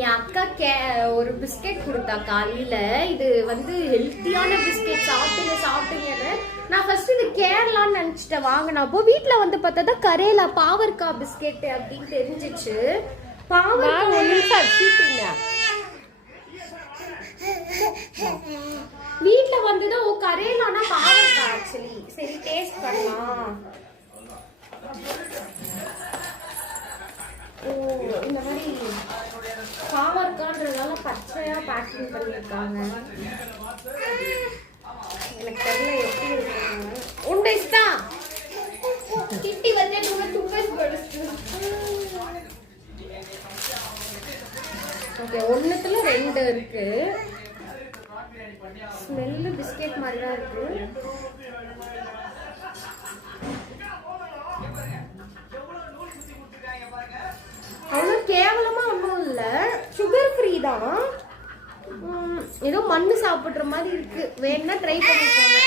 என் அக்கா ஒரு பிஸ்கெட் கொடுத்தா காலையில. இது வந்து ஹெல்த்தியான பிஸ்கெட், சாப்பிட்டுங்கன்னு. நான் ஃபர்ஸ்ட் இது கேரளான்னு நினைச்சிட்டேன். வாங்கினப்போ வீட்டுல வந்து பார்த்தா கரேலா பாவர்கா பிஸ்கெட் அப்படின்னு தெரிஞ்சிச்சு. வீட்டுல வந்துதான் கரேலானா பாவர்கா ஆக்சுவலி. சரி டேஸ்ட் பண்ணலாம். இந்த மாதிரி பாவர்கான்றதால பச்சையா பேக்கிங் பண்ணிருக்காங்க. எனக்கு தெரியல எப்படி இருக்காங்க. உண்டு இஷ்டா கிட்டி வந்து துப்பஸ் படுச்சு. ஓகே, ஒண்ணுத்துல 2 இருக்கு. ஸ்மெல்லு பிஸ்கெட் மாதிரி தான் இருக்கு. அவ்வளோ கேவலமா ஒன்றும் இல்லை, சுகர் ஃப்ரீ தான். ஏதோ மண்ணு சாப்பிடுற மாதிரி இருக்கு. வேணா ட்ரை பண்ணிக்கோங்க.